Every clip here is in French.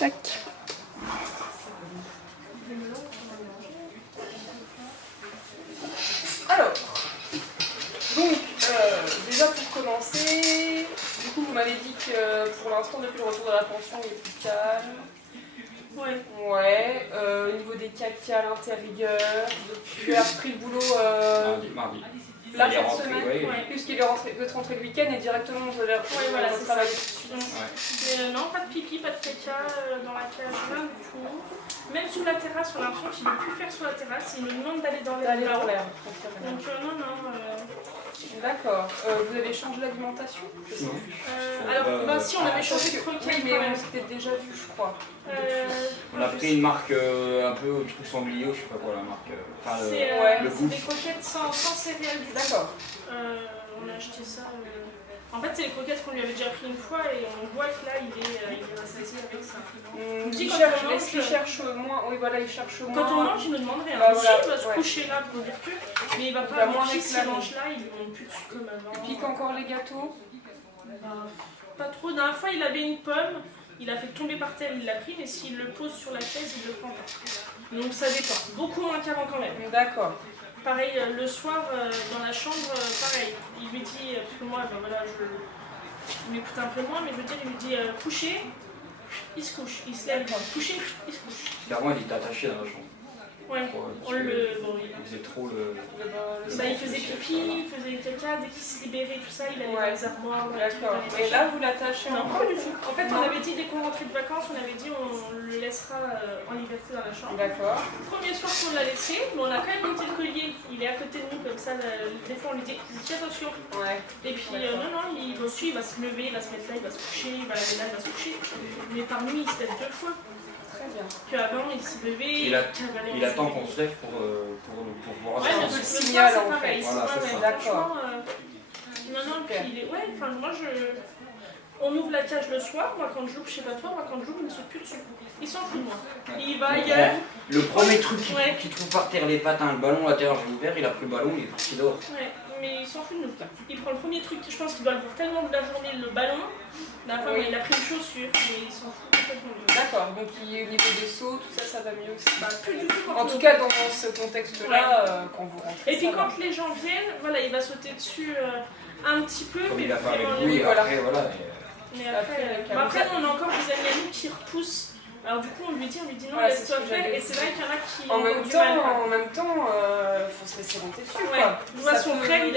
Tac. Alors, donc, déjà pour commencer, du coup vous m'avez dit que pour l'instant depuis le retour de la pension il est plus calme. Ouais. Ouais, au niveau des caca à l'intérieur, tu as repris le boulot Mardi. là Il est cette rentré, semaine, ouais. puisqu'il est rentré, veut rentrer le week-end et directement vous allez voilà, c'est travailler ça. dessus. Mais non, pas de pipi, pas de caca dans la cage, rien du tout. Même sur la terrasse, on a l'impression qu'il ne veut plus faire sur la terrasse, il nous demande d'aller dans l'air. Donc non. D'accord. Vous avez changé l'alimentation? Alors, si on avait changé de croquette, oui, mais on s'était déjà vu, je crois. On a pris une marque un peu au truc sanglier, je sais pas quoi la marque. C'est des croquettes sans céréales du tout. D'accord. On a acheté ça. En fait, c'est les croquettes qu'on lui avait déjà pris une fois et on voit que là, il est rassasié avec ça. Est-ce qu'il cherche moins? Oui, voilà, il cherche moins. Quand on mange, il ne demande rien. Bah, Aussi, voilà, il va se coucher là pour dire que, mais il va pas manger s'il mange là, il ne demande plus comme avant. Il pique encore les gâteaux? Pas trop. La dernière fois, il avait une pomme, il a fait tomber par terre, il l'a pris, mais s'il le pose sur la chaise, il le prend pas. Donc ça dépend. Beaucoup moins qu'avant quand même. D'accord. Pareil, le soir, dans la chambre, pareil. Il lui dit, parce que moi, je m'écoute un peu moins, mais je veux dire, il lui dit coucher, il se couche. Il se lève, coucher, il se couche. Clairement, il était attaché dans la chambre. Ouais, il faisait trop le... il faisait pipi, il faisait caca, dès qu'il se libérait, tout ça, il allait dans les armoires. D'accord. Et là, vous l'attachez non, pas du tout. En fait, on avait dit, dès qu'on rentrait de vacances, on avait dit on le laissera en liberté dans la chambre. D'accord. Premier soir qu'on l'a laissé, mais on a quand même monté le collier. Il est à côté de nous, comme ça, des fois on lui dit attention. Ouais. Et puis, non, il va se lever, il va se mettre là, il va se coucher, il va aller là, il va se coucher. Mais par nuit, il se lève 2 fois. Très bien. Puis avant, il s'est levé. Il attend qu'on se lève pour voir ça. Ouais, c'est le signal en fait. Voilà, c'est ça. D'accord. Non, puis il est. Ouais, enfin, moi on ouvre la cage le soir, moi quand j'ouvre, je sais pas toi, moi quand j'ouvre, il ne saute plus dessus. Il s'en fout de moi. Il va ailleurs. Le premier truc qu'il trouve par terre, les patins, le ballon à l'intérieur, j'ai ouvert, il a pris le ballon, il est parti dehors. Ouais, mais il s'en fout de nous. Il prend le premier truc, je pense qu'il doit le voir tellement de la journée, le ballon. La fois, il a pris une chaussure, mais il s'en fout complètement de nous. D'accord, donc au niveau des sauts, tout ça, ça va mieux aussi. Plus du tout. En tout cas, dans ce contexte-là, quand vous rentrez. Et puis quand les gens viennent, voilà, il va sauter dessus un petit peu. Comme mais il a fait avec vraiment, vous, et après, voilà. Mais après, on a encore des amis à nous qui repoussent. Alors du coup, on lui dit non, laisse-toi faire. Et c'est vrai qu'il y en a qui en même temps, faut se laisser monter dessus. Je vois son frère, il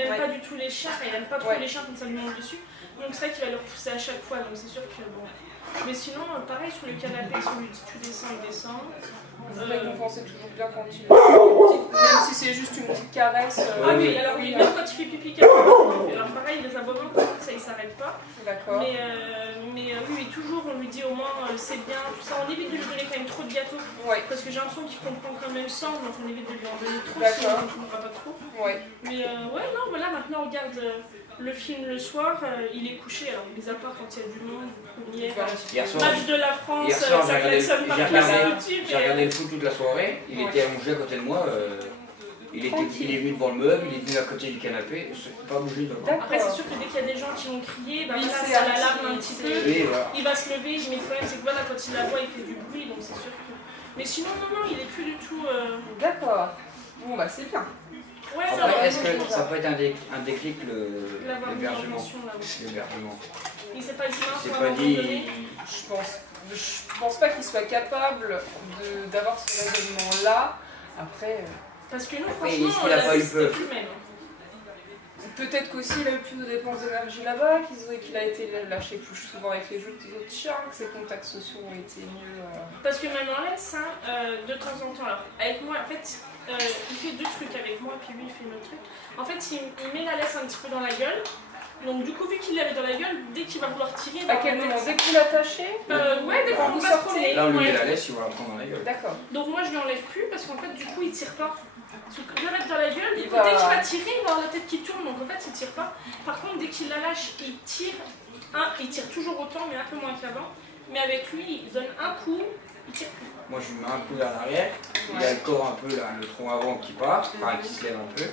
aime pas du tout les chiens. Il aime pas trop les chiens quand ça lui monte dessus. Donc c'est vrai qu'il va le repousser à chaque fois. Donc c'est sûr que bon. Mais sinon, pareil sur le canapé, si on lui dit tu descends, il descend. Vous récompensez toujours bien quand il même si c'est juste une petite caresse. Oui, alors oui, même quand il fait pipi, alors pareil, les aboiements, ça il s'arrête pas. D'accord. Mais oui, toujours on lui dit au moins c'est bien, tout ça. On évite de lui donner quand même trop de gâteaux. Ouais. Parce que j'ai l'impression qu'il comprend quand même sans, donc on évite de lui en donner trop, sinon on ne comprend pas trop. Ouais. Mais non, voilà, maintenant on regarde le film le soir, il est couché, alors mis à part quand il y a du monde. Hier soir, match de la France, hier soir ça klaxonne partout sur YouTube. J'ai regardé le foot toute la soirée, il était allongé à côté de moi, il est venu devant le meuble, il est venu à côté du canapé, c'est pas bougé devant. Après c'est sûr que dès qu'il y a des gens qui vont crier, ça l'alarme un petit peu, il va se lever, mais le problème c'est que voilà, quand il la voit il fait du bruit, donc c'est sûr que... Mais sinon non, il est plus du tout... D'accord, bon bah c'est bien. Ouais, après, est-ce que ça peut être un déclic l'hébergement? Il s'est pas dit non, c'est pas dit. Je pense pas qu'il soit capable d'avoir ce raisonnement-là. Après. Parce que nous, franchement, c'était plus même. Peut-être qu'aussi il a eu plus de dépenses d'énergie là-bas, qu'il a été lâché plus souvent avec les autres chiens, que ses contacts sociaux ont été mieux. Parce que maintenant, laisse, de temps en temps, alors avec moi, en fait, il fait 2 trucs avec moi, puis lui il fait un autre truc. En fait, il met la laisse un petit peu dans la gueule. Donc du coup, vu qu'il l'avait dans la gueule, dès qu'il va vouloir tirer... À quel moment? Dès que vous l'attachez? Ouais, dès qu'on vous va se promener. Là, on lui met la laisse, il va la prendre dans la gueule. D'accord. Donc moi, je lui enlève plus, parce qu'en fait, du coup, il tire pas. Parce que je la mets dans la gueule, dès qu'il va tirer, il va avoir la tête qui tourne, donc en fait, il tire pas. Par contre, dès qu'il la lâche, il tire toujours autant, mais un peu moins qu'avant. Mais avec lui, il donne un coup, il tire plus. Moi, je lui mets un coup vers l'arrière, il a le corps un peu, là, le tronc avant qui part, enfin qui se lève un peu.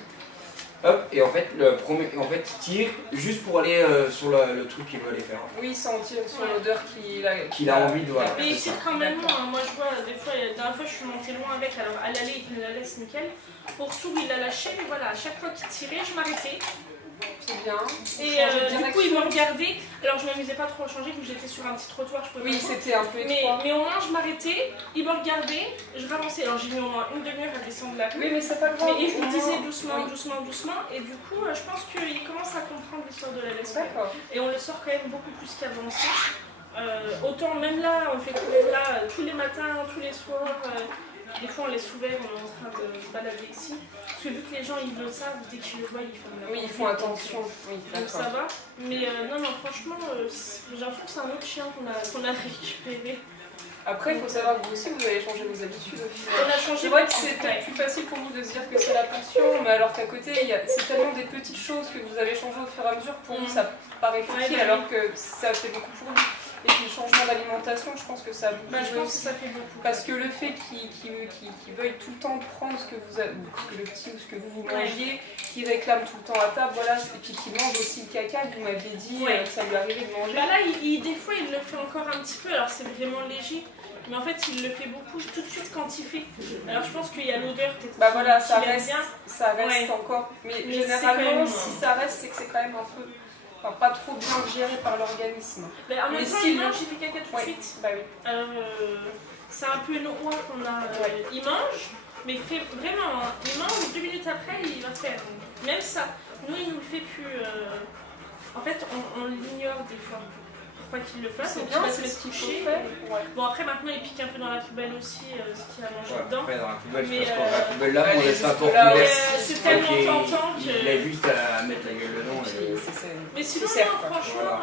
hop, et en fait, il tire juste pour aller sur le truc qu'il veut aller faire. Oui, sentir sur l'odeur qu'il a envie de voir. Mais il tire quand même loin. Moi je vois des fois, la dernière fois je suis montée loin avec, alors à l'aller il me la laisse nickel. Au retour il la lâchait, mais voilà, à chaque fois qu'il tirait, je m'arrêtais. C'est bien. Et du coup il me regardait, alors je m'amusais pas trop à changer, vu que j'étais sur un petit trottoir, je pouvais Oui, pas c'était un peu étroit. mais au moins je m'arrêtais, il me regardait, je ravançais. Alors j'ai mis au moins une demi-heure à descendre la rue. Oui, mais c'est pas grave. Et je me disais doucement, doucement, et du coup je pense qu'il commence à comprendre l'histoire de la lesbienne. D'accord. Et on le sort quand même beaucoup plus qu'avant aussi. Autant même là, on le fait courir là tous les matins, tous les soirs. Des fois on laisse ouvert, on est en train de se balader ici. Parce que vu que les gens ils le savent, dès qu'ils le voient, ils font Oui, ils font attention. Oui, donc ça va. Mais non, franchement, j'ai l'impression que c'est un autre chien qu'on a récupéré. Après, il faut savoir que vous aussi, vous avez changé vos habitudes au final. On a changé. C'est vrai que c'est peut-être plus facile pour vous de se dire que c'est la passion, mais alors qu'à côté, c'est tellement des petites choses que vous avez changées au fur et à mesure. Pour vous, ça paraît futile, alors que ça fait beaucoup pour vous. Et puis le changement d'alimentation, je pense que ça a beaucoup je pense que ça fait beaucoup. Parce que le fait qu'il veuille tout le temps prendre ce que le petit ou ce que vous mangiez, qu'il réclame tout le temps à table, voilà, et puis qu'il mange aussi le caca, vous m'aviez dit que ça lui arrivait de manger. Bah là, des fois, il le fait encore un petit peu, alors c'est vraiment léger. Mais en fait, il le fait beaucoup tout de suite quand il fait. Alors je pense qu'il y a l'odeur peut-être. Bah voilà, ça aime reste bien. encore. Mais généralement, si ça reste, c'est que c'est quand même un peu. Enfin, pas trop bien géré par l'organisme. En même temps, il mange, il fait caca tout de suite. Bah oui. C'est un peu une roi qu'on a. Il mange, mais vraiment, il mange, 2 minutes après, il va faire. Même ça, nous, il nous le fait plus. En fait, on l'ignore des fois. Pour pas qu'il le fasse, donc il va se mettre coucher. Bon, après, maintenant, il pique un peu dans la poubelle aussi, ce qu'il a mangé dedans. Après, dans la poubelle, mais parce que la poubelle là, on laisse la porte ouverte. ouverte. C'est tellement tentant que. Il a juste à mettre la gueule dedans. Mais sinon, franchement,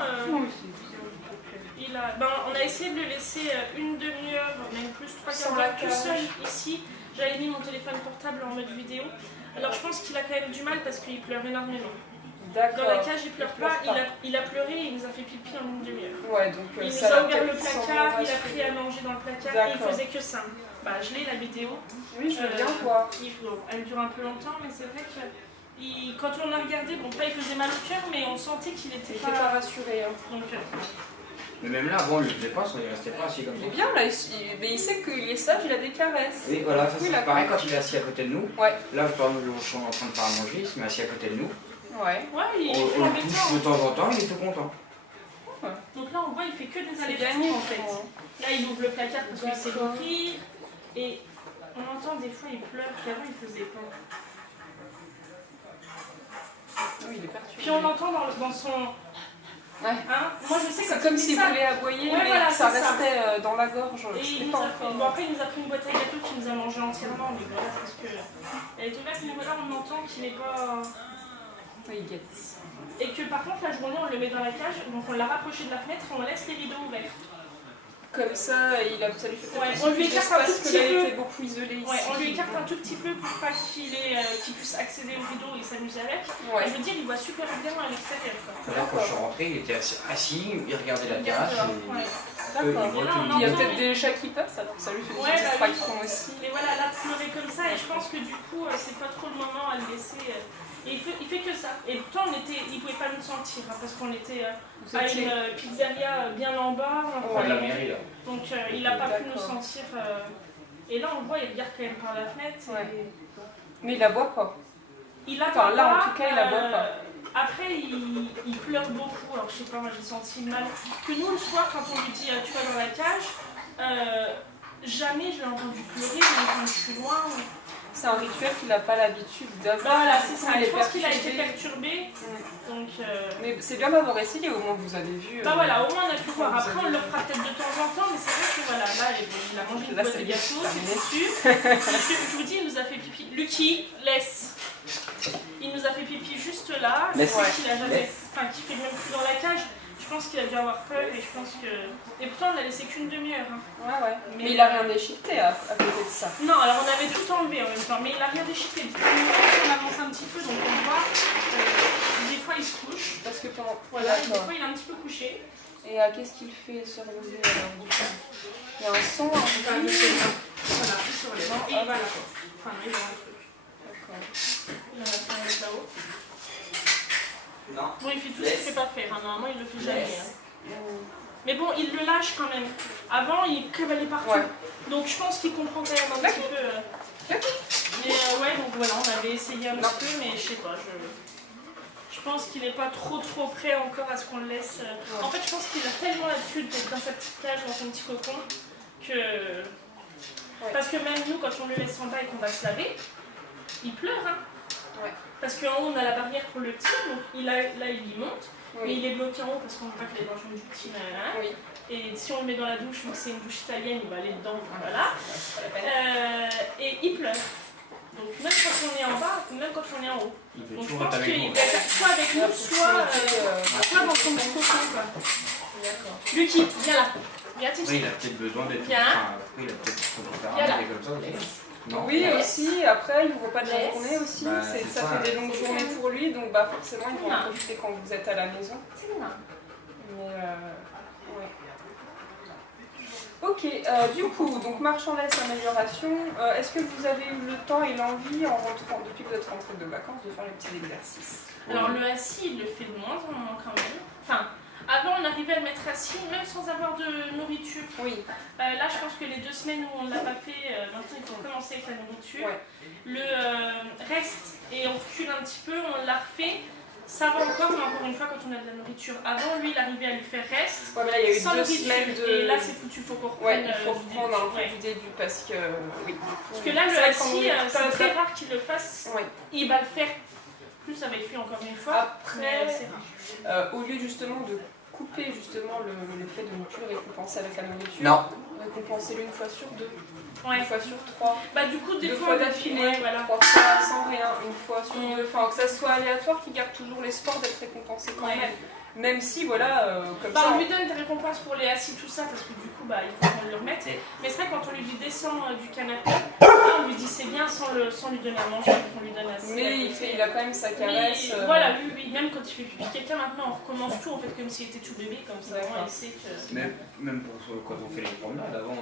on a essayé de le laisser une demi-heure, même plus, 3 quarts d'heure tout seul ici. J'avais mis mon téléphone portable en mode vidéo. Alors je pense qu'il a quand même du mal parce qu'il pleure énormément. Dans la cage, il pleure pas. Il a pleuré et il nous a fait pipi en une demi-heure. Ouais, donc, il nous a ouvert le placard, il a pris à manger dans le placard et il faisait que ça. Bah, je l'ai la vidéo. Oui, je veux bien voir. Elle dure un peu longtemps, mais c'est vrai que quand on a regardé, bon, pas il faisait mal au cœur, mais on sentait qu'il était pas rassuré. Hein. Donc, mais même là, bon, il ne le faisait pas, il restait pas assis comme ça. Il est bien là, mais il sait qu'il est sage, il a des caresses. Oui, voilà, ça c'est pareil quand il est assis à côté de nous. Ouais. Là, par exemple, je suis en train de faire à manger, il se met assis à côté de nous. Ouais. Il est on le touche de temps en temps, il est tout content. Ouais. Donc là, on voit, il fait que des allers-retours en fait. Là, il ouvre le placard parce qu'il sait l'ouvrir. Et on entend des fois, il pleure, qu'avant il faisait pas. Oui, il est perturbé. Puis on l'entend dans son. Ouais. Hein, moi je sais que c'est comme s'il voulait aboyer, mais voilà, ça restait dans la gorge. Et il nous a fait... Bon, après, il nous a pris une boîte à gâteaux qu'il nous a mangé entièrement, mais voilà, parce que. Elle est ouverte, mais voilà, on entend qu'il n'est pas. Il guette. Et que par contre, la journée, on le met dans la cage, donc on l'a rapproché de la fenêtre et on laisse les rideaux ouverts. Comme ça, ça lui fait on lui écarte un tout petit peu. Il était beaucoup isolé ici. Ouais, on lui écarte un tout petit peu pour pas qu'il puisse accéder au rideau et s'amuser avec. Ouais. Je veux dire, il voit super bien à l'extérieur. Là, quand je suis rentré, il était assis, il regardait la terrasse. D'accord. Il y a peut-être des chats qui passent, alors ça lui fait des distractions aussi. Et voilà, là, pleurer comme ça, et je pense que du coup, c'est pas trop le moment à le laisser. Et il fait que ça. Et pourtant, il pouvait pas nous sentir, hein, parce qu'on était à une pizzeria bien en bas. De la mairie, là. Donc, il n'a pas pu nous sentir. Et là, on le voit, il regarde quand même par la fenêtre. Mais il la voit pas. Il la voit là, en tout cas, il la voit pas. Après, il pleure beaucoup. Alors, je sais pas, moi, j'ai senti mal. Que nous, le soir, quand on lui dit tu vas dans la cage, jamais je l'ai entendu pleurer, je l'ai entendu plus loin. C'est un rituel qu'il n'a pas l'habitude d'avoir. Voilà, c'est ça. Je pense qu'il a été perturbé. Donc, mais c'est bien d'avoir essayé, au moins vous avez vu. Bah voilà, au moins on a pu voir. Après, on le fera peut-être de temps en temps, mais c'est vrai que voilà, là, il a mangé une boîte de gâteaux, c'est sûr. Je vous dis, il nous a fait pipi. Lucky, laisse. Il nous a fait pipi juste là. Je sais qu'il a jamais. Enfin, qu'il fait même plus dans la cage. Je pense qu'il a dû avoir peur et je pense que. Et pourtant, on l'a laissé qu'une demi-heure. Hein. Ouais. Mais il a rien déchiqueté à côté de ça. Non, alors on avait tout enlevé en même temps, mais il a rien déchiqueté. On avance un petit peu, donc on voit. Des fois, il se couche. Parce que voilà, des fois, il est un petit peu couché. Et qu'est-ce qu'il fait se relever alors du coup? Il y a un son, un peu. Voilà, il se relève. Et voilà. Enfin, il y a un truc. D'accord. mettre là-haut. Non. Bon, il fait tout ce qu'il ne fait pas faire, hein. Normalement il le fait jamais. Hein. Mais bon, il le lâche quand même. Avant, il prévalait partout. Ouais. Donc je pense qu'il comprend quand même un petit peu. Mais ouais, donc voilà, on avait essayé un petit peu, mais je sais pas. Je pense qu'il n'est pas trop prêt encore à ce qu'on le laisse. En fait, je pense qu'il a tellement l'habitude d'être dans sa petite cage, dans son petit cocon, que. Ouais. Parce que même nous, quand on le laisse en bas et qu'on va se laver, il pleure. Hein. Ouais. Parce qu'en haut, on a la barrière pour le petit, donc là, il y monte. Oui. Mais il est bloqué en haut parce qu'on ne veut pas qu'il est dans le du petit. Oui. Et si on le met dans la douche, vu que c'est une douche italienne, il va aller dedans. Voilà. Et il pleure. Donc même quand on est en bas, même quand on est en haut. Donc je pense qu'il va faire soit avec nous, soit dans son petit cocon. D'accord. Lucky, viens là. Viens, il a peut-être besoin d'être. Viens. Il a peut-être son tempérament comme ça aussi. Non. Oui, aussi. Après, il ne voit pas de la journée aussi. Ça fait des longues journées pour lui, donc forcément, il va en profiter quand vous êtes à la maison. C'est bien. Mais ouais. Ok, du coup, donc marche en laisse, amélioration. Est-ce que vous avez eu le temps et l'envie, en rentrant, depuis que vous êtes rentré de vacances, de faire les petits exercices? Alors le assis, il le fait de moins en moins quand même. Enfin, avant on arrivait à le mettre assis, même sans avoir de nourriture. Oui. Là, je pense que les 2 semaines où on ne l'a pas fait, maintenant il faut commencer avec la nourriture. Ouais. Le reste, et on recule un petit peu, on l'a refait. Ça va encore, mais encore une fois, quand on a de la nourriture. Avant, lui, il arrivait à lui faire reste. Ouais, mais là, il y a eu 2 semaines de. Et là, c'est foutu, il faut qu'on reprenne. Ouais, il faut reprendre un peu du début parce que. Oui. Parce que là, le assis, c'est très rare qu'il le fasse. Ouais. Il va le faire plus avec lui, encore une fois. Après, au lieu justement de couper justement le fait de ne plus récompenser avec la nourriture. Non. Récompenser-le une fois sur 2. Ouais. Une fois sur 3. Bah du coup, des 2 fois d'affilée, voilà. 3 fois sans rien, une fois sur 2. Enfin, que ça soit aléatoire, qu'il garde toujours l'espoir d'être récompensé quand même. Même si, voilà, comme ça... On lui donne des récompenses pour les assis, tout ça, parce que du coup, il faut qu'on le remette. Mais c'est vrai, quand on lui dit descend du canapé, on lui dit c'est bien sans lui donner à manger, on lui donne assez. Mais il a quand même sa caresse. Voilà, oui, même quand il fait pipi quelqu'un, maintenant, on recommence tout, en fait, comme s'il était tout bébé, comme ça, vraiment, il sait que... Même quand on fait les promenades, avant,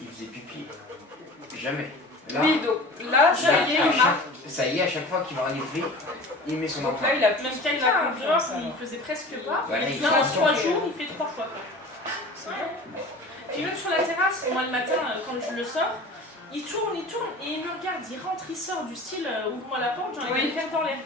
il faisait pipi. Jamais. Là, oui, donc là, ça y est, à chaque fois qu'il va arriver, il met son empreinte. Là, il a plus même quelqu'un dehors, il faisait presque pas. Là, en 3 jours, il fait 3 fois. Et même sur la terrasse, moi le matin, quand je le sors, il tourne, et il me regarde, il rentre, il sort du style ouvre-moi la porte, j'ai envie de le faire dans l'air.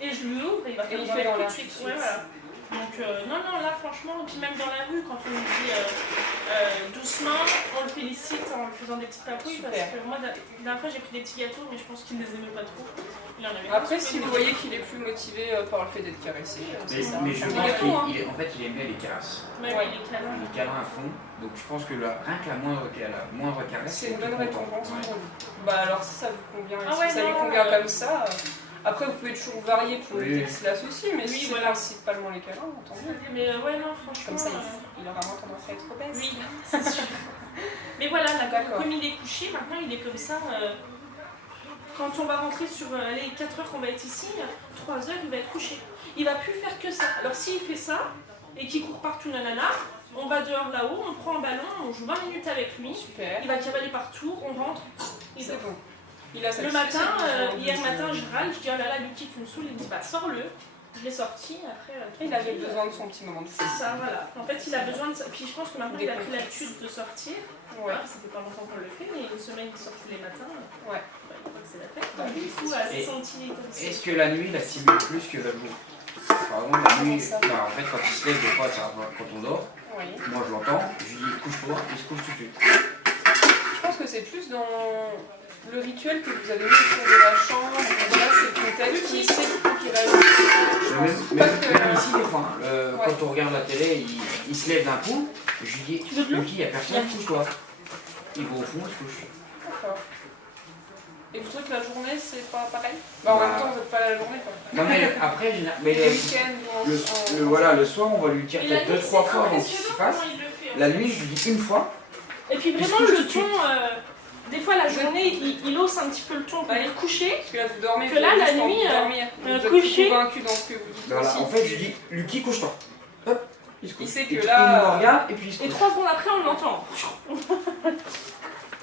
Et je lui ouvre et il va faire dans l'air tout de suite. Ouais, voilà. Donc non, là franchement, et puis même dans la rue, quand on lui dit doucement, on le félicite en lui faisant des petites papouilles. Parce que moi, la dernière fois, j'ai pris des petits gâteaux, mais je pense qu'il ne les aimait pas trop. Il en avait après, si vous voyez qu'il est plus motivé par le fait d'être caressé, mais je pense qu'en fait, il aime bien les caresses. Ouais, il est câlin. Il est câlin à fond, donc je pense que rien que la moindre caresse, c'est une bonne récompense. Ouais. Alors si ça vous convient, si ça lui convient comme ça... Après, vous pouvez toujours varier pour éviter qu'il se lasse aussi, mais si c'est principalement les câlins, tant mieux. Mais ouais, non, franchement. Comme ça, il aura moins tendance à être obèse. Oui, c'est sûr. Mais voilà, comme il est couché, maintenant il est comme ça. Quand on va rentrer sur les 4 heures qu'on va être ici, 3 heures, il va être couché. Il va plus faire que ça. Alors s'il fait ça, et qu'il court partout, nanana, on va dehors là-haut, on prend un ballon, on joue 20 minutes avec lui. Super. Il va cavaler partout, on rentre, il dort. Bon. Le matin, hier matin, je râle, je dis oh là là, Lucky, tu me saoules, il me dit sors-le. Je l'ai sorti, après. Il avait besoin de son petit moment de C'est ça, voilà. En fait, il a besoin de ça. Puis je pense que maintenant, il a pris l'habitude de sortir. Ouais. Ça fait pas longtemps qu'on le fait, mais une semaine, il sort tous les matins. Ouais. C'est la fête. Donc, du coup, c'est son petit. Est-ce que la nuit, il a simule plus que le jour? Par exemple, la nuit, en fait, quand il se lève, des fois, quand on dort, moi je l'entends, je lui dis couche-toi, il se couche tout de suite. Je pense que c'est plus dans le rituel que vous avez mis autour de la chambre, voilà, c'est le contexte, il sait qu'il reste. Même ici, des fois, quand on regarde la télé, il se lève d'un coup, je lui dis Lucky, il n'y a personne, couche-toi. Il va au fond, il se couche. D'accord. Et vous trouvez que la journée, c'est pas pareil? En même temps, vous n'êtes pas la journée, quoi. Non, mais après, les week-ends, voilà, le soir, on va lui dire peut-être 2-3 fois avant qu'il se fasse. La nuit, je lui dis une fois. Et puis vraiment, le ton. Des fois, la journée, il hausse un petit peu le ton pour aller coucher. Parce que là, vous dormez. Que là, la nuit, vous êtes convaincu dans ce que vous dites. Voilà, en fait, je dis Lucky, couche-toi. Hop, il se couche. Il sait que là. Il me regarde et puis il se couche. Et 3 secondes après, on l'entend.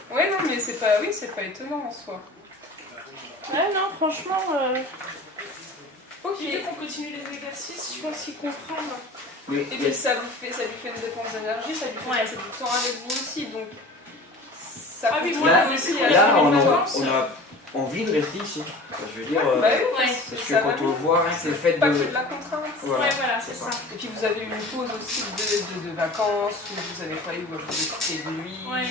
Ouais, non, mais c'est pas étonnant en soi. Ouais, non, franchement. Ok. L'idée qu'on continue les exercices, je pense qu'il comprend. Mais Et puis ça lui fait une dépense d'énergie, ça lui fait passer du temps avec vous aussi, donc ça Ah oui, coûte moi là, aussi on à a là, fait on une a, avance. on a envie de rester ici. Je veux dire, Bah oui, Ouais. parce que ça va quand on mieux. voit, rien que le fait Pas que de. de la contrainte. Voilà. Ouais, voilà, c'est ça. Et puis vous avez eu une pause aussi de vacances où vous n'avez pas eu à vous écouter de lui. Ouais.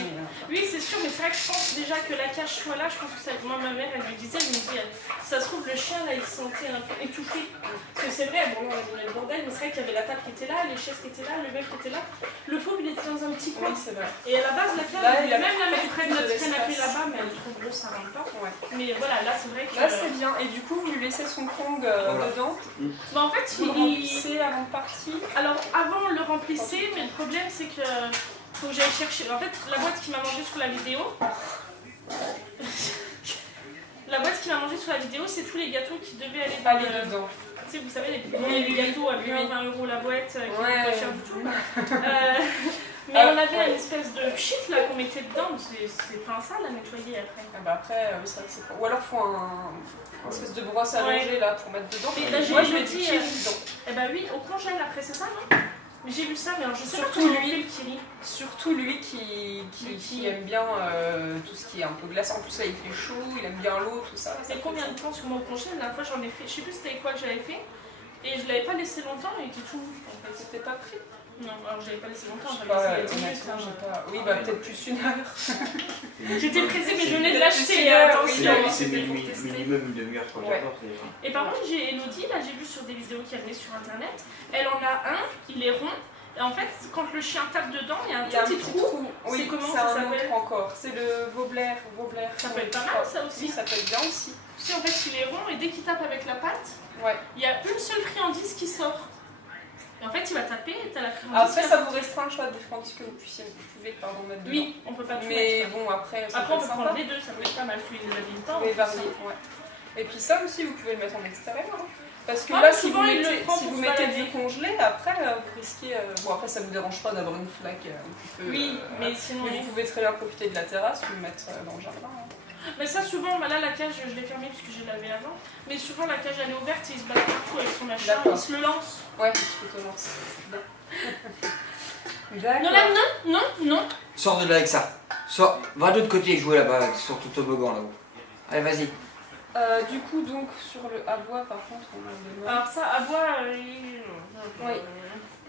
Oui, c'est sûr, mais c'est vrai que je pense déjà que la cage soit là. Je pense que ça, moi, ma mère, elle me disait, ça se trouve, le chien, là, il se sentait un peu étouffé. Parce que c'est vrai, bon, là, on a le bordel, mais c'est vrai qu'il y avait la table qui était là, les chaises qui étaient là, le mec qui était là. Le pauvre, il était dans un petit coin. Oui, c'est vrai. Et à la base, la cage, Là, il a même la pris mettre près de plus de notre canapé l'espace. là-bas, mais elle est trop grosse, ça rentre pas. Ouais. Mais voilà, là, c'est vrai que. Là, c'est bien. Et du coup, vous lui laissez son Kong Voilà. dedans. Bah, en fait, Vous le remplissez avant de partir. Alors avant on le remplissait, mais le problème c'est que faut que j'aille chercher. En fait, la boîte qui m'a mangé sur la vidéo. La boîte qui m'a mangé sur la vidéo, c'est tous les gâteaux qui devaient aller dans Allez le. dedans. Tu sais, vous savez, les Oui, gâteaux à oui, 20 € la boîte, qui coûtent Ouais. pas cher du tout. Mais Ah, on avait ouais. une espèce de shit là qu'on mettait dedans, c'est pas ça à nettoyer après. Ah bah après, oui, c'est vrai que c'est pas. Ou alors, faut une espèce de brosse à Ouais. longer là pour mettre dedans. Et là, j'ai Moi, je le mets du dit, kiwi dedans. Eh bah oui, au congèle après, c'est ça non? Mais j'ai vu ça, mais alors, je sais pas Surtout comment on lui. fait le kiri. Surtout lui qui aime bien tout ce qui est un peu glace. En plus, là, il fait chaud, il aime bien l'eau, tout ça. C'est combien de temps sur mon congèle? La dernière fois j'en ai fait, je sais plus c'était quoi que j'avais fait. Et je l'avais pas laissé longtemps, il était tout. En fait. C'était pas pris. Non, alors j'avais pas laissé longtemps, Je sais j'avais pas, laissé 10 minutes. honnêtement, hein. j'ai pas. Oui, bah peut-être plus une heure. J'étais pressée, mais je venais de Peut-être l'acheter, plus une heure, attention. oui, C'est c'était pour tester. minimum une demi-heure, trois Ouais. quarts d'heure. c'est- Et par contre, j'ai Elodie, là j'ai vu sur des vidéos qui venaient sur internet, elle en a un, il est rond. Et en fait, quand le chien tape dedans, il y a un Il y a un petit petit trou. trou. Oui, C'est comment c'est ça un s'appelle? autre encore. C'est le Vobler. Ça peut être pas mal ça Oui, aussi. ça peut être bien aussi. Si en fait il est rond et dès qu'il tape avec la patte, Ouais. il y a une seule friandise qui sort. Et en fait, il va taper et t'as la friandise. Après, qui ça va vous restreint le choix des friandises que vous pouvez mettre dedans. Oui, on peut pas tout Mais mettre. bon, après, ça Après, on peut peut être prendre sympa. les deux, ça peut être pas mal. Celui des abîmes pas. Vous on pouvez peut ça. varier, ouais. Et puis ça aussi, vous pouvez le mettre en extérieur. Hein. Parce que Ah, là, mais si vous souvent, il mettez, le prend si pour vous se mettez balader. du congelé, après, vous risquez... Bon, après, ça vous dérange pas d'avoir une flaque un petit peu... Oui, mais sinon. mais vous pouvez très bien profiter de la terrasse ou le mettre dans le jardin. Hein. Mais ça, souvent, bah là, la cage, je l'ai fermée parce que je l'avais avant. Mais souvent, la cage, elle est ouverte et il se balade partout avec son machin. D'accord. Il se le lance. Ouais, je peux te lancer. D'accord. Non, là, non, non. Sors de là avec ça. Sors, va de l'autre côté jouer là-bas sur tout toboggan là-haut. Allez, vas-y. Du coup, donc, sur le abois, par contre, on a des noms. Alors, ça, à bois. Oui.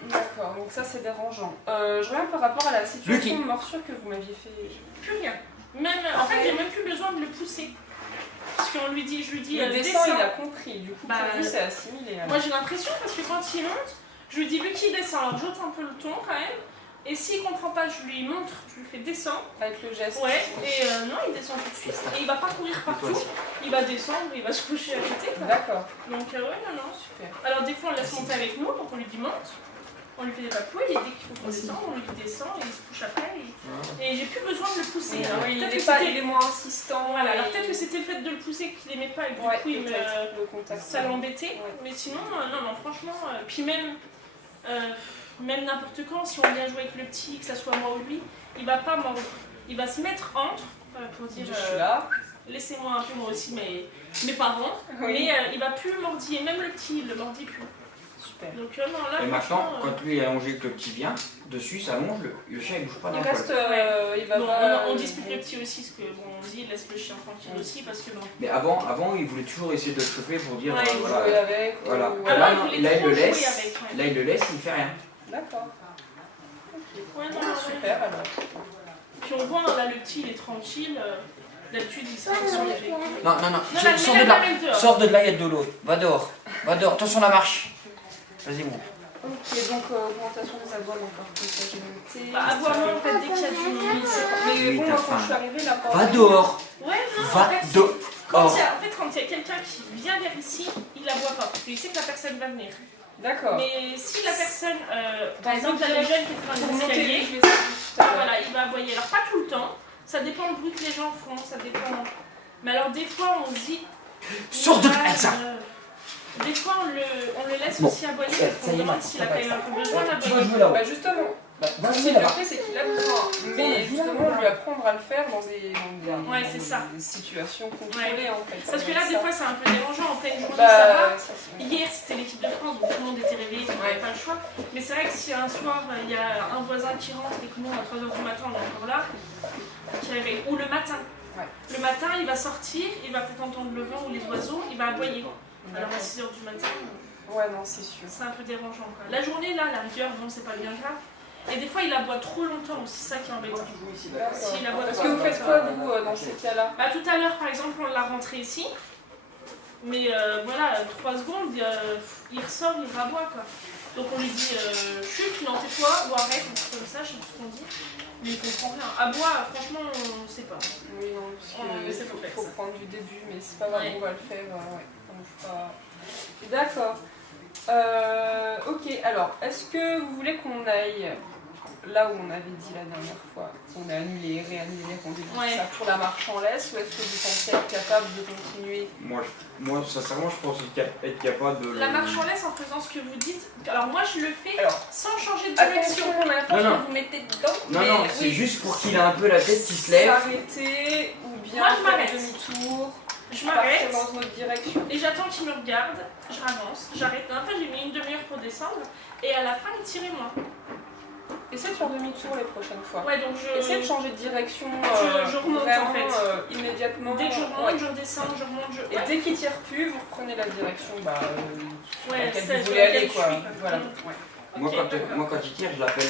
D'accord, donc ça, c'est dérangeant. Je reviens par rapport à la situation de morsure que vous m'aviez fait. Plus rien. Même, en fait, j'ai même plus besoin de le pousser. Parce qu'on lui dit, je lui dis, Le descend, il a compris. Du coup, Bah, pour vous, c'est assimilé. alors. Moi, j'ai l'impression parce que quand il monte, je lui dis, lui qui descend, alors j'ôte un peu le ton quand même. Et s'il comprend pas, je lui montre, je lui fais descendre. Avec le geste. Ouais, et non, il descend tout de suite. Et il va pas courir partout, il va descendre, il va se coucher à côté. Quoi. D'accord, Donc, ouais, non. super. Alors, des fois, on le laisse monter avec nous, donc on lui dit monte. On lui fait des papouilles, et dès qu'il faut qu'on descende, on lui descend, et il se couche après. Et j'ai plus besoin de le pousser. Alors, Oui, peut-être il que est, pas, c'était- il est moins insistant. Voilà, alors et- peut-être que c'était le fait de le pousser qu'il aimait pas, et que du Ouais, coup, il me... peut-être, le contact. ça l'embêtait. Ouais. Mais sinon, non, franchement. Puis même n'importe quand, si on vient jouer avec le petit, que ça soit moi ou lui, il va pas mordre. Il va se mettre entre pour dire Je suis là. laissez-moi un peu moi aussi mes parents. Oui. Mais il va plus mordiller, même le petit, il le mordit plus. Super. Donc non, là, Et maintenant, franchement, quand lui est allongé que le petit vient, dessus, ça allonge, le chien il bouge pas dans Il le reste. poil. Il va bon, pas. on dispute le petit aussi, parce que bon, on dit laisse le chien tranquille aussi, parce que bon. Mais avant, il voulait toujours essayer de le choper pour dire Ouais, il Jouer voilà. avec. Voilà. ou- Ah, Alors, là, il voulait là, il trop le jouer laisse. avec, ouais. Là, il le laisse, il fait rien. D'accord. Ouais, non, Super alors. Puis on voit, là, le petit, il est tranquille. D'habitude, il se fait sur les véhicules. Non, Non, sors la de là. mets dehors. Sors de là, il y a de l'eau. Va dehors. Attention la marche. Vas-y, mon. Ok, donc augmentation des abois, encore comme ça j'ai noté. Bah, aboiement, en fait, dès qu'il y a du Oui, c'est- Mais Oui, bon, t'as moi, faim. quand je suis arrivée là. Va dehors. Ouais, non, Va en fait, dehors. quand il y a quelqu'un qui vient vers ici, il la voit pas. Parce qu'il sait que la personne va venir. D'accord. Mais si la personne, par Par exemple, exemple, la jeune qui est dans Pour monter, l'escalier, je vais tout à l'heure. voilà, il va aboyer. Alors, pas tout le temps. Ça dépend du bruit que les gens font, ça dépend. Mais alors, des fois, on se dit. Sors de là, avec ça. Des fois, on le laisse Bon, aussi aboyer ça parce qu'on y est, demande maintenant, s'il a ça quand va même être un peu besoin Tu vas d'aboyer. jouer là-haut. Bah justement, Vas-y ce qu'il là-bas. fait, c'est qu'il a besoin. Mais justement, lui apprendre à le faire dans des c'est ça. situations contrôlées en fait. Parce que là, des fois, c'est un peu dérangeant en pleine journée, Bah, ça va. ça, Hier, c'était l'équipe de France, donc tout le monde était réveillé, donc on n'avait pas le choix. Mais c'est vrai que si un soir, il y a un voisin qui rentre et que nous, à 3h du matin, on est encore là, qui réveille. Ou le matin. Ouais. Le matin, il va sortir, il va peut-être entendre le vent ou les oiseaux, il va aboyer. Alors à 6h du matin, ouais, non, c'est sûr. c'est un peu dérangeant. Quoi. La journée, là, la rigueur, non, c'est pas bien grave. Et des fois, il aboie trop longtemps, c'est ça qui est embêtant. S'il aboie Parce trop que vous longtemps, faites quoi, vous, dans ces cas-là? Bah, tout à l'heure, par exemple, on l'a rentré ici. Mais voilà, 3 secondes, il ressort, il raboie quoi. Donc on lui dit chute, non tais-toi ou arrête, un truc comme ça, je sais plus ce qu'on dit. Mais il comprend rien. Aboie, franchement, on sait pas. Oui, non, parce qu'il faut prendre du début, mais c'est pas grave, on va le faire. Ouais. On fera... D'accord. Ok, alors, est-ce que vous voulez qu'on aille là où on avait dit la dernière fois, on a annulé, réannulé les rendez-vous, ça pour la marche en laisse, ou est-ce que vous pensez être capable de continuer? Moi, sincèrement, je pense être capable de... La marche en laisse en faisant ce que vous dites. Alors moi, je le fais sans changer de Attention, direction. la fois que vous mettez dedans. Non, c'est juste pour qu'il ait un peu la tête qui se lève. S'arrêter, ou bien moi, je faire m'arrête. demi-tour. Je m'arrête dans notre direction. et j'attends qu'il me regarde, je ravance, j'arrête. La fois, j'ai mis une demi-heure pour descendre et à la fin, il tirait moi. Essaye de faire demi-tour les prochaines fois. Ouais, donc Essayez de changer de direction je remonte vraiment, en fait. Immédiatement. Dès que je remonte, je redescends, je remonte, je... Et dès qu'il tire plus, vous reprenez la direction dans laquelle celle vous sur voulez laquelle aller. je Quoi. suis. Voilà. Moi, quand il tire, je l'appelle.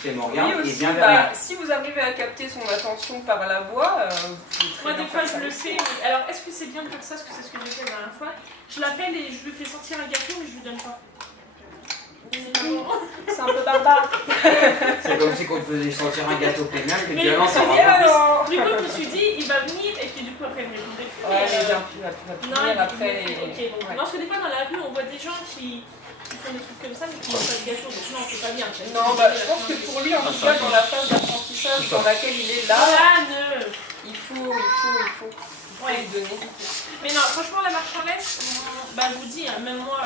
C'est Morgane, Oui, et aussi, vient vers moi. si vous arrivez à capter son attention par la voix, moi des fois je le sais, mais alors est-ce que c'est bien de faire ça, parce que c'est ce que j'ai fait la dernière fois. Je l'appelle et je lui fais sortir un gâteau mais je lui donne pas. C'est un peu barbare. C'est comme si on te faisait sentir un gâteau pénal, mais Mais bien non, ça va pas. alors. Du coup je me suis dit il va venir et puis du coup après il me répondait plus. Ouais, mais bien plus, non, venir après. Ok, donc non, parce que des fois dans la rue on voit des gens qui font des trucs comme ça mais qui mangent pas de gâteau, donc non c'est pas bien. Non, je pense que pour lui en tout cas dans la phase d'apprentissage dans laquelle il est là, il faut lui donner. Mais non, franchement la marche en laisse, je vous dis, même moi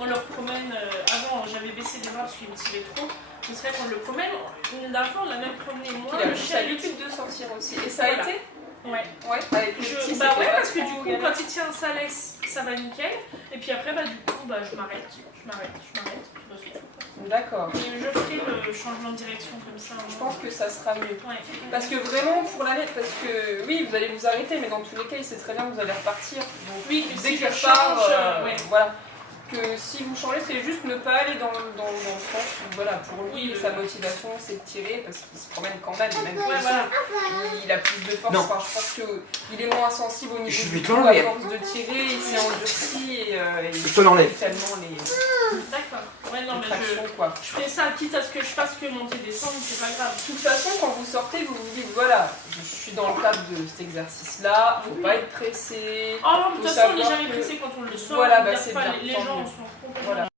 on leur promène, avant j'avais baissé les bras parce qu'il me tirait trop, mais c'est vrai qu'on le promène, une dernière fois on l'a même promené moi, Il a le chien l'habitude de sortir aussi. Et ça a été? Ouais. Avec le petit, parce que du coup quand il tient sa laisse, ça va nickel, et puis après du coup je m'arrête, puis c'est tout. D'accord. Et je ferai le changement de direction comme ça. Je pense que ça sera mieux. Ouais. Parce que vraiment pour l'année, parce que oui vous allez vous arrêter, mais dans tous les cas il sait très bien que vous allez repartir. Donc oui, dès si qu'il je repart, change, voilà. Que si vous changez, c'est juste ne pas aller dans le sens où, voilà, pour lui, sa motivation, c'est de tirer parce qu'il se promène quand même, il a plus de force. Enfin, je pense qu'il est moins sensible au niveau du coup, à force de tirer, il s'est endurci et je te l'enlève. tellement les D'accord. Ouais, non, mais tractions, quoi. je fais ça, quitte à ce que je fasse que monter descendre, c'est pas grave. De toute façon, quand vous sortez, vous vous dites, voilà, je suis dans le cadre de cet exercice-là, faut pas être pressé. Oh non, de toute façon, on n'est jamais pressé quand on le sort. Voilà, c'est bien. Les gens sont complètement...